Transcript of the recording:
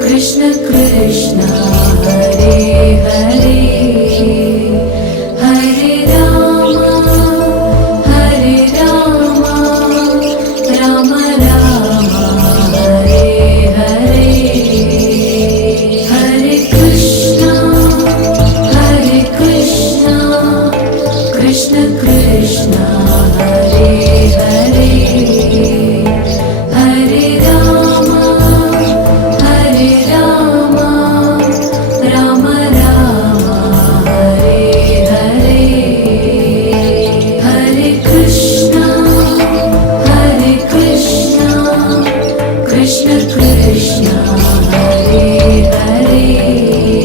Krishna Krishna Hare Hare Hare Ram Ram Ram Hare Hare Hare Krishna Krishna Krishna Hare Hare Hare Ram Ram Ram Hare Hare Hare Krishna Krishna Krishna Hare Hare